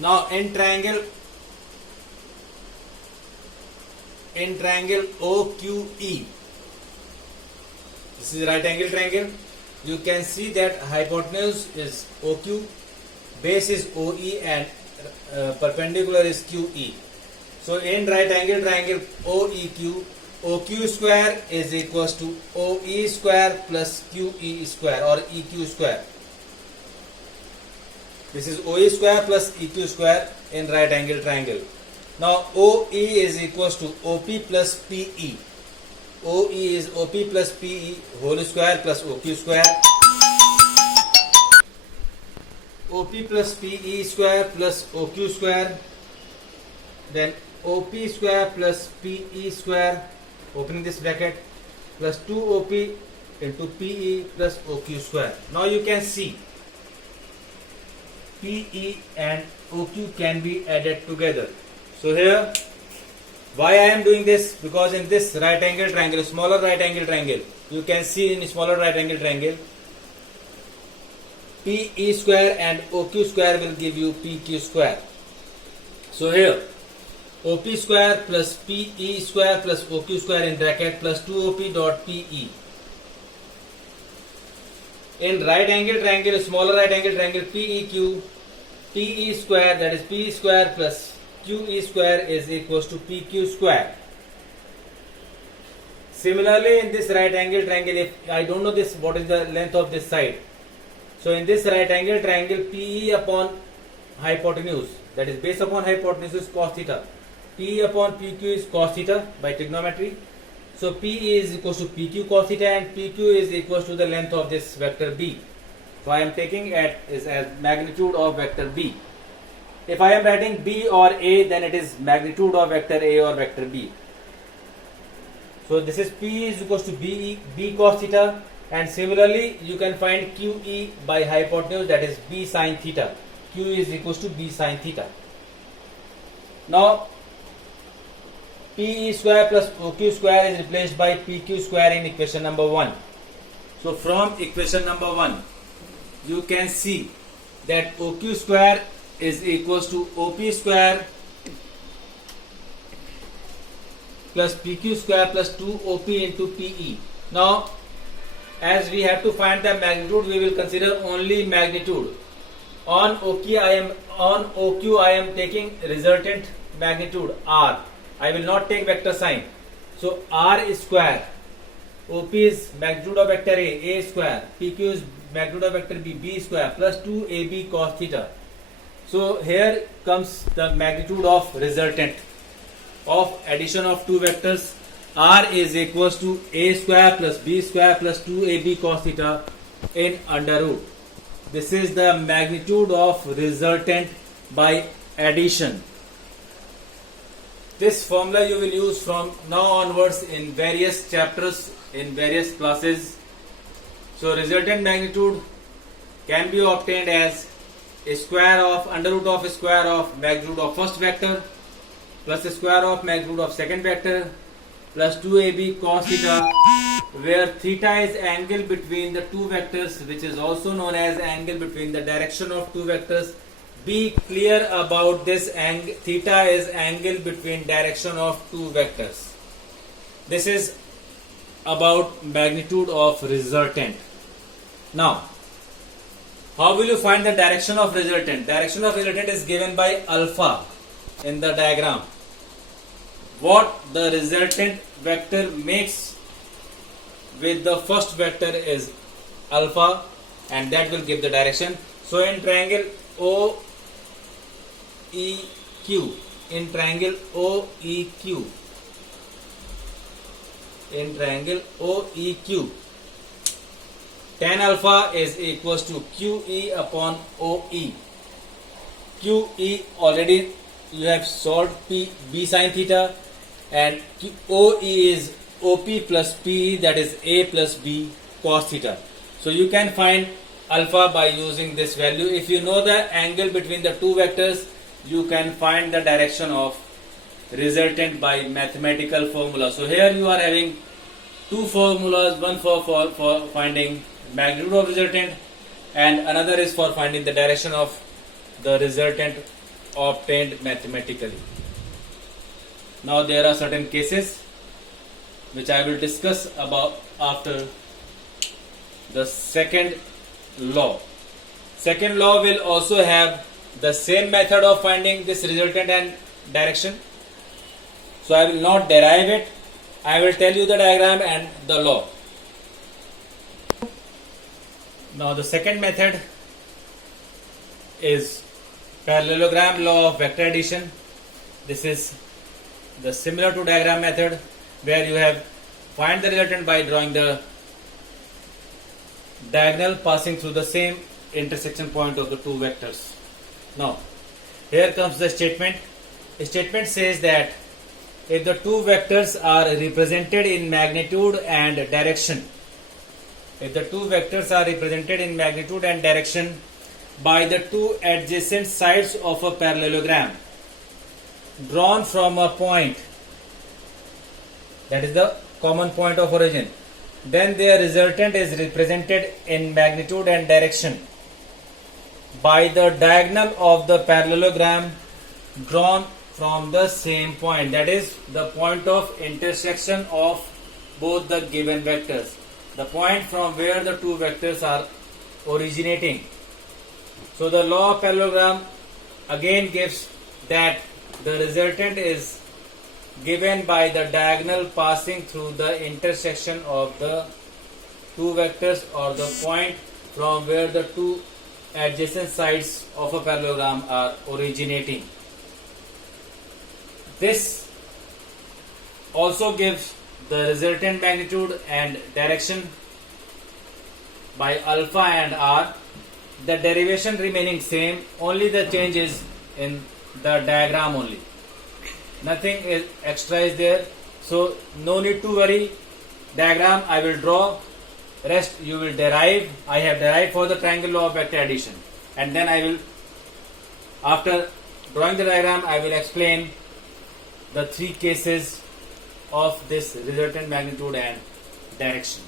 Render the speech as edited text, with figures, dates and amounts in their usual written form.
Now in triangle OQE, this is right angle triangle. You can see that hypotenuse is OQ, base is OE, and perpendicular is QE. So in right angle triangle OEQ, OQ square is equals to OE square plus QE square or EQ square. This is OE square plus EQ square in right angle triangle. Now OE is equals to OP plus PE. OE is OP plus PE whole square plus OQ square. OP plus PE square plus OQ square. Then OP square plus PE square, opening this bracket, plus 2OP into PE plus OQ square. Now you can see PE and OQ can be added together. So here, why I am doing this? Because in this right angle triangle, smaller right angle triangle, you can see in smaller right angle triangle, PE square and OQ square will give you PQ square. So here, OP square plus PE square plus OQ square in bracket plus 2OP dot PE. In right angle triangle, smaller right angle triangle PEQ, PE square, that is PE square plus QE square is equals to PQ square. Similarly, in this right angle triangle, if I don't know this, what is the length of this side? So in this right angle triangle, PE upon hypotenuse, that is base upon hypotenuse, is cos theta. PE upon PQ is cos theta by trigonometry. So PE is equals to PQ cos theta and PQ is equals to the length of this vector B. So I am taking it as magnitude of vector B. If I am writing B or A, then it is magnitude of vector A or vector B. So this is P is equals to B cos theta, and similarly you can find QE by hypotenuse, that is B sin theta. Q is equals to B sin theta. Now PE square plus OQ square is replaced by PQ square in equation number 1. So from equation number 1, you can see that OQ square is equals to OP square plus PQ square plus 2OP into PE. Now, as we have to find the magnitude, we will consider only magnitude. On OQ I am taking resultant magnitude R. I will not take vector sign. So R is square. OP is magnitude of vector A square. PQ is magnitude of vector B square plus 2AB cos theta. So here comes the magnitude of resultant of addition of two vectors. R is equals to A square plus B square plus 2AB cos theta in under root. This is the magnitude of resultant by addition. This formula you will use from now onwards in various chapters, in various classes. So resultant magnitude can be obtained as a square of under root of a square of magnitude of first vector plus a square of magnitude of second vector plus 2AB cos theta, where theta is angle between the two vectors, which is also known as angle between the direction of two vectors. Be clear about this angle. Theta is angle between direction of two vectors. This is about magnitude of resultant. Now, how will you find the direction of resultant? Direction of resultant is given by alpha in the diagram. What the resultant vector makes with the first vector is alpha, and that will give the direction. So in triangle OEQ, in triangle OEQ, in triangle OEQ, tan alpha is equals to QE upon OE. QE already you have solved, B sin theta, and OE is OP plus PE, that is A plus B cos theta. So you can find alpha by using this value. If you know the angle between the two vectors, you can find the direction of resultant by mathematical formula. So here you are having two formulas, one for finding magnitude of resultant and another is for finding the direction of the resultant obtained mathematically. Now there are certain cases which I will discuss about after the second law. Second law will also have the same method of finding this resultant and direction. So I will not derive it. I will tell you the diagram and the law. Now the second method is parallelogram law of vector addition. This is the similar to diagram method, where you have find the resultant by drawing the diagonal passing through the same intersection point of the two vectors. Now here comes the statement. The statement says that if the two vectors are represented in magnitude and direction, if the two vectors are represented in magnitude and direction by the two adjacent sides of a parallelogram drawn from a point, that is the common point of origin, then their resultant is represented in magnitude and direction by the diagonal of the parallelogram drawn from the same point, that is the point of intersection of both the given vectors, the point from where the two vectors are originating. So the law of parallelogram again gives that the resultant is given by the diagonal passing through the intersection of the two vectors, or the point from where the two adjacent sides of a parallelogram are originating. This also gives the resultant magnitude and direction by alpha and r, the derivation remaining same, only the change is in the diagram only. Nothing extra is there, so no need to worry. Diagram I will draw, rest you will derive. I have derived for the triangle law of vector addition, and then I will, after drawing the diagram, I will explain the three cases of this resultant magnitude and direction.